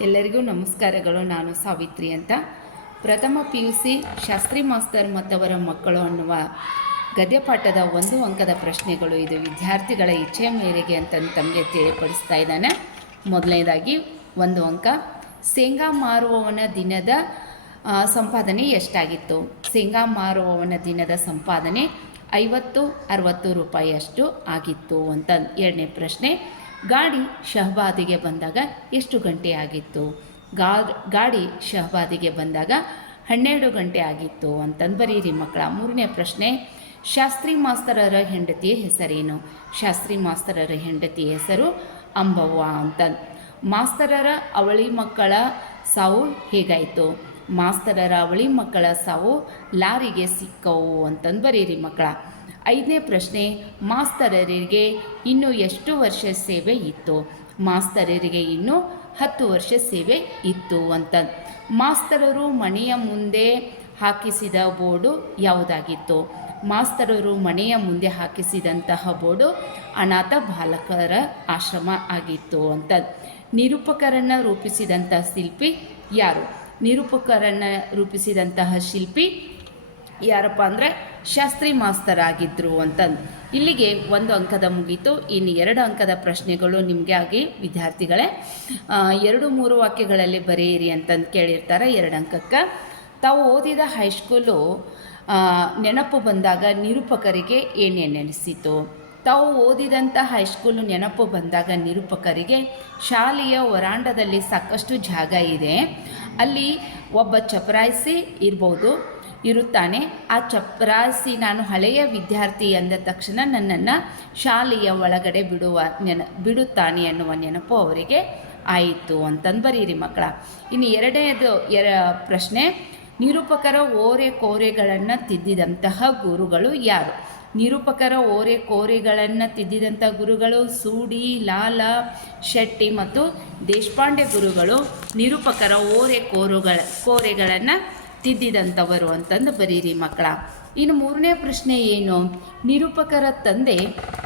ಎಲ್ಲರಿಗೂ ನಮಸ್ಕಾರಗಳು, ನಾನು ಸಾವಿತ್ರಿ ಅಂತ. ಪ್ರಥಮ P U C Shastri master ಮತ್ತವರ ಮಕ್ಕಳು ಅನ್ನುವ ಗದ್ಯಪಾಠದ ಒಂದು ಅಂಕದ ಪ್ರಶ್ನೆಗಳು ಇದು. ವಿದ್ಯಾರ್ಥಿಗಳ ಇಚ್ಛೆಯ ಮೇರೆಗೆ ಅಂತ ತಮಗೆ ತಿಳಿಪಡಿಸ್ತಾ ಇದ್ದಾನೆ. ಮೊದಲನೇದಾಗಿ ಒಂದು ಅಂಕ. ಶೇಂಗಾ ಮಾರುವವನ ದಿನದ ಸಂಪಾದನೆ ಎಷ್ಟಾಗಿತ್ತು? ಶೇಂಗಾ ಮಾರುವವನ ದಿನದ ಸಂಪಾದನೆ ಐವತ್ತು, ಅರವತ್ತು ರೂಪಾಯಿಯಷ್ಟು ಆಗಿತ್ತು ಅಂತ ಎರಡನೇ ಪ್ರಶ್ನೆ. ಗಾಡಿ ಶಹಬಾದಿಗೆ ಬಂದಾಗ ಎಷ್ಟು ಗಂಟೆ ಆಗಿತ್ತು? ಗಾ, ಗಾಡಿ ಶಹಬಾದಿಗೆ ಬಂದಾಗ ಹನ್ನೆರಡು ಗಂಟೆ ಆಗಿತ್ತು ಅಂತಂದು ಬರೀರಿ ಮಕ್ಕಳ. ಮೂರನೇ ಪ್ರಶ್ನೆ, ಶಾಸ್ತ್ರಿ ಮಾಸ್ತರರ ಹೆಂಡತಿಯ ಹೆಸರೇನು? ಶಾಸ್ತ್ರಿ ಮಾಸ್ತರರ ಹೆಂಡತಿಯ ಹೆಸರು ಅಂಬವ್ವ ಅಂತ ಮಾಸ್ತರರ ಅವಳಿ ಮಕ್ಕಳ ಸಾವು ಹೇಗಾಯಿತು? ಮಾಸ್ತರರ ಅವಳಿ ಮಕ್ಕಳ ಸಾವು ಲಾರಿಗೆ ಸಿಕ್ಕವು ಅಂತಂದು ಬರೀರಿ ಮಕ್ಕಳ. ಐದನೇ ಪ್ರಶ್ನೆ, ಮಾಸ್ತರರಿಗೆ ಇನ್ನೂ ಎಷ್ಟು ವರ್ಷ ಸೇವೆ ಇತ್ತು? ಮಾಸ್ತರರಿಗೆ ಇನ್ನೂ ಹತ್ತು ವರ್ಷ ಸೇವೆ ಇತ್ತು ಅಂತ. ಮಾಸ್ತರರು ಮನೆಯ ಮುಂದೆ ಹಾಕಿಸಿದ ಬೋರ್ಡು ಯಾವುದಾಗಿತ್ತು? ಮಾಸ್ತರರು ಮನೆಯ ಮುಂದೆ ಹಾಕಿಸಿದಂತಹ ಬೋರ್ಡು ಅನಾಥ ಬಾಲಕರ ಆಶ್ರಮ ಆಗಿತ್ತು ಅಂತ. ನಿರೂಪಕರನ್ನು ರೂಪಿಸಿದಂತಹ ಶಿಲ್ಪಿ ಯಾರು? ನಿರೂಪಕರನ್ನು ರೂಪಿಸಿದಂತಹ ಶಿಲ್ಪಿ ಯಾರಪ್ಪ ಅಂದರೆ ಶಾಸ್ತ್ರಿ ಮಾಸ್ತರ್ ಆಗಿದ್ರು ಅಂತಂದು ಇಲ್ಲಿಗೆ ಒಂದು ಅಂಕದ ಮುಗೀತು. ಇನ್ನು ಎರಡು ಅಂಕದ ಪ್ರಶ್ನೆಗಳು ನಿಮಗೆ ಆಗಿ ವಿದ್ಯಾರ್ಥಿಗಳೇ. ಎರಡು ಮೂರು ವಾಕ್ಯಗಳಲ್ಲಿ ಬರೆಯಿರಿ ಅಂತಂದು ಕೇಳಿರ್ತಾರೆ ಎರಡು ಅಂಕಕ್ಕೆ. ತಾವು ಓದಿದ ಹೈಸ್ಕೂಲು ನೆನಪು ಬಂದಾಗ ನಿರೂಪಕರಿಗೆ ಏನೇನೆನಿಸಿತು ತಾವು ಓದಿದಂಥ ಹೈಸ್ಕೂಲು ನೆನಪು ಬಂದಾಗ ನಿರೂಪಕರಿಗೆ ಶಾಲೆಯ ವರಾಂಡದಲ್ಲಿ ಸಾಕಷ್ಟು ಜಾಗ ಇದೆ. ಅಲ್ಲಿ ಒಬ್ಬ ಚಪರಾಯಿಸಿ ಇರ್ಬೋದು ಇರುತ್ತಾನೆ. ಆ ಚಪ್ರಾಸಿ ನಾನು ಹಳೆಯ ವಿದ್ಯಾರ್ಥಿ ಅಂದ ತಕ್ಷಣ ನನ್ನನ್ನು ಶಾಲೆಯ ಒಳಗಡೆ ಬಿಡುವ ನೆನ, ಬಿಡುತ್ತಾನೆ ಅನ್ನುವ ನೆನಪು ಅವರಿಗೆ ಆಯಿತು ಅಂತಂದು ಬರೀರಿ ಮಕ್ಕಳ. ಇನ್ನು ಎರಡನೇದು ಎರ, ಪ್ರಶ್ನೆ, ನಿರೂಪಕರ ಓರೆ ಕೋರೆಗಳನ್ನು ತಿದ್ದಿದಂತಹ ಗುರುಗಳು ಯಾರು? ನಿರೂಪಕರ ಓರೆ ಕೋರೆಗಳನ್ನು ತಿದ್ದಿದಂಥ ಗುರುಗಳು ಸೂಡಿ, ಲಾಲ, ಶೆಟ್ಟಿ ಮತ್ತು ದೇಶಪಾಂಡೆ ಗುರುಗಳು ನಿರೂಪಕರ ಓರೆ ಕೋರುಗಳ, ಕೋರೆಗಳನ್ನು ತಿದ್ದಿದಂಥವರು ಅಂತಂದು ಬರೀರಿ ಮಕ್ಕಳ. ಇನ್ನು ಮೂರನೇ ಪ್ರಶ್ನೆ ಏನು? ನಿರೂಪಕರ ತಂದೆ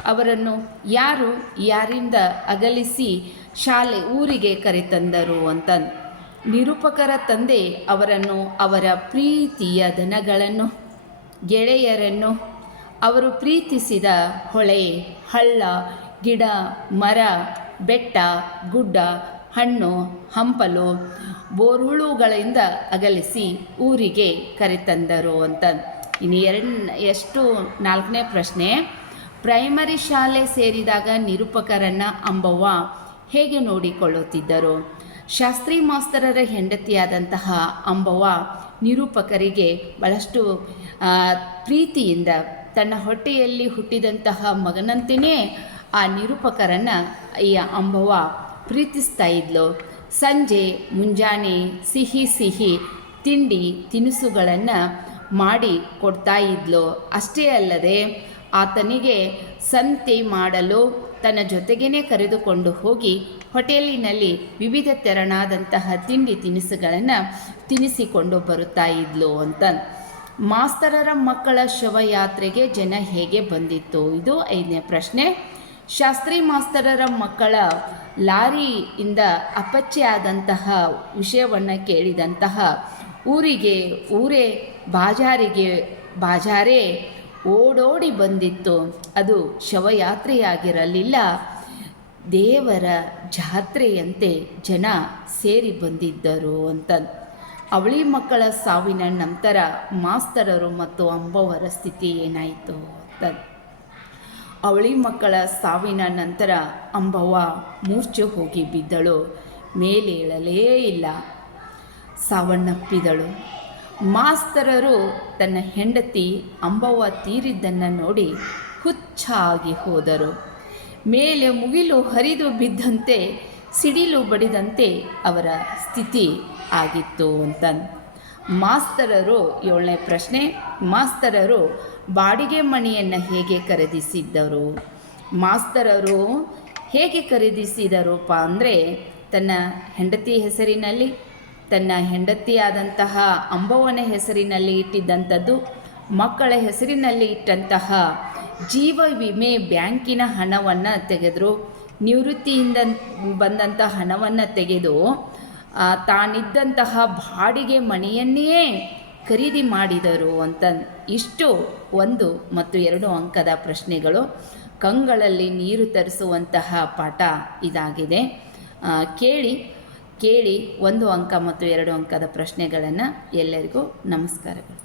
ಅವರನ್ನು ಯಾರು, ಯಾರಿಂದ ಅಗಲಿಸಿ ಶಾಲೆ ಊರಿಗೆ ಕರೆತಂದರು ಅಂತಂದು. ನಿರೂಪಕರ ತಂದೆ ಅವರನ್ನು, ಅವರ ಪ್ರೀತಿಯ ದನಗಳನ್ನು, ಗೆಳೆಯರನ್ನು ಅವರು ಪ್ರೀತಿಸಿದ ಹೊಳೆ, ಹಳ್ಳ, ಗಿಡ, ಮರ, ಬೆಟ್ಟ, ಗುಡ್ಡ ಹಣ್ಣು, ಹಂಪಲು ಬೋರುಳುಗಳಿಂದ ಅಗಲಿಸಿ ಊರಿಗೆ ಕರೆತಂದರು ಅಂತ. ಇನ್ನು ಎರಡು, ಎಷ್ಟು ನಾಲ್ಕನೇ ಪ್ರಶ್ನೆ ಪ್ರೈಮರಿ ಶಾಲೆ ಸೇರಿದಾಗ ನಿರೂಪಕರನ್ನು ಅಂಬವ್ವ ಹೇಗೆ ನೋಡಿಕೊಳ್ಳುತ್ತಿದ್ದರು? ಶಾಸ್ತ್ರಿ ಮಾಸ್ತರರ ಹೆಂಡತಿಯಾದಂತಹ ಅಂಬವ್ವ ನಿರೂಪಕರಿಗೆ ಬಹಳಷ್ಟು ಪ್ರೀತಿಯಿಂದ ತನ್ನ ಹೊಟ್ಟೆಯಲ್ಲಿ ಹುಟ್ಟಿದಂತಹ ಮಗನಂತೆಯೇ ಆ ನಿರೂಪಕರನ್ನು, ಈ ಅಂಬವ್ವ ಪ್ರೀತಿಸ್ತಾ ಇದ್ಲು. ಸಂಜೆ ಮುಂಜಾನೆ ಸಿಹಿ ಸಿಹಿ ತಿಂಡಿ ತಿನಿಸುಗಳನ್ನು ಮಾಡಿ ಕೊಡ್ತಾ ಇದ್ಲು. ಅಷ್ಟೇ ಅಲ್ಲದೆ ಆತನಿಗೆ ಸಂತೆ ಮಾಡಲು ತನ್ನ ಜೊತೆಗೇನೆ ಕರೆದುಕೊಂಡು ಹೋಗಿ ಹೋಟೆಲಿನಲ್ಲಿ ವಿವಿಧ ತೆರನಾದಂತಹ ತಿಂಡಿ ತಿನಿಸುಗಳನ್ನು ತಿನಿಸಿಕೊಂಡು ಬರುತ್ತಾ ಇದ್ಲು ಅಂತ. ಮಾಸ್ತರರ ಮಕ್ಕಳ ಶವಯಾತ್ರೆಗೆ ಜನ ಹೇಗೆ ಬಂದಿತ್ತು? ಇದು ಐದನೇ ಪ್ರಶ್ನೆ. ಶಾಸ್ತ್ರಿ ಮಾಸ್ತರರ ಮಕ್ಕಳ ಲಾರಿಯಿಂದ ಆದಂತಹ ವಿಷಯವನ್ನು ಕೇಳಿದಂತಹ ಊರಿಗೆ, ಊರೇ ಬಾಜಾರಿಗೆ, ಬಾಜಾರೇ ಓಡೋಡಿ ಬಂದಿತ್ತು. ಅದು ಶವಯಾತ್ರೆಯಾಗಿರಲಿಲ್ಲ. ದೇವರ ಜಾತ್ರೆಯಂತೆ ಜನ ಸೇರಿ ಬಂದಿದ್ದರು ಅಂತ. ಅವಳಿ ಮಕ್ಕಳ ಸಾವಿನ ನಂತರ ಮಾಸ್ತರರು ಮತ್ತು ಅಂಬವರ ಸ್ಥಿತಿ ಏನಾಯಿತು ಅಂತ. ಅವಳಿ ಮಕ್ಕಳ ಸಾವಿನ ನಂತರ ಅಂಬವ್ವ ಮೂರ್ಛೆ ಹೋಗಿ ಬಿದ್ದಳು. ಮೇಲೇಳಲೇ ಇಲ್ಲ. ಸಾವನ್ನಪ್ಪಿದಳು. ಮಾಸ್ತರರು ತನ್ನ ಹೆಂಡತಿ ಅಂಬವ್ವ ತೀರಿದ್ದನ್ನು ನೋಡಿ ಹುಚ್ಚಾಗಿ ಹೋದರು. ಮೇಲೆ ಮುಗಿಲು ಹರಿದು ಬಿದ್ದಂತೆ, ಸಿಡಿಲು ಬಡಿದಂತೆ ಅವರ ಸ್ಥಿತಿ ಆಗಿತ್ತು ಅಂತ. ಮಾಸ್ತರರು ಏಳನೇ ಪ್ರಶ್ನೆ, ಮಾಸ್ತರರು ಬಾಡಿಗೆ ಮಣಿಯನ್ನು ಹೇಗೆ ಖರೀದಿಸಿದ್ದರು? ಮಾಸ್ತರರು ಹೇಗೆ ಖರೀದಿಸಿದರಪ್ಪ ಅಂದರೆ, ತನ್ನ ಹೆಂಡತಿ ಹೆಸರಿನಲ್ಲಿ, ತನ್ನ ಹೆಂಡತಿಯಾದಂತಹ ಅಂಬವನ ಹೆಸರಿನಲ್ಲಿ ಇಟ್ಟಿದ್ದಂಥದ್ದು, ಮಕ್ಕಳ ಹೆಸರಿನಲ್ಲಿ ಇಟ್ಟಂತಹ ಜೀವ ವಿಮೆ ಬ್ಯಾಂಕಿನ ಹಣವನ್ನು ತೆಗೆದರು, ನಿವೃತ್ತಿಯಿಂದ ಬಂದಂಥ ಹಣವನ್ನು ತೆಗೆದು ತಾನಿದ್ದಂತಹ ಬಾಡಿಗೆ ಮನೆಯನ್ನೇ ಖರೀದಿ ಮಾಡಿದರು ಅಂತ ಇಷ್ಟು ಒಂದು ಮತ್ತು ಎರಡು ಅಂಕದ ಪ್ರಶ್ನೆಗಳು. ಕಂಗಳಲ್ಲಿ ನೀರು ತರಿಸುವಂತಹ ಪಾಠ ಇದಾಗಿದೆ. ಕೇಳಿ ಕೇಳಿ ಒಂದು ಅಂಕ ಮತ್ತು ಎರಡು ಅಂಕದ ಪ್ರಶ್ನೆಗಳನ್ನು ಎಲ್ಲರಿಗೂ ನಮಸ್ಕಾರಗಳು.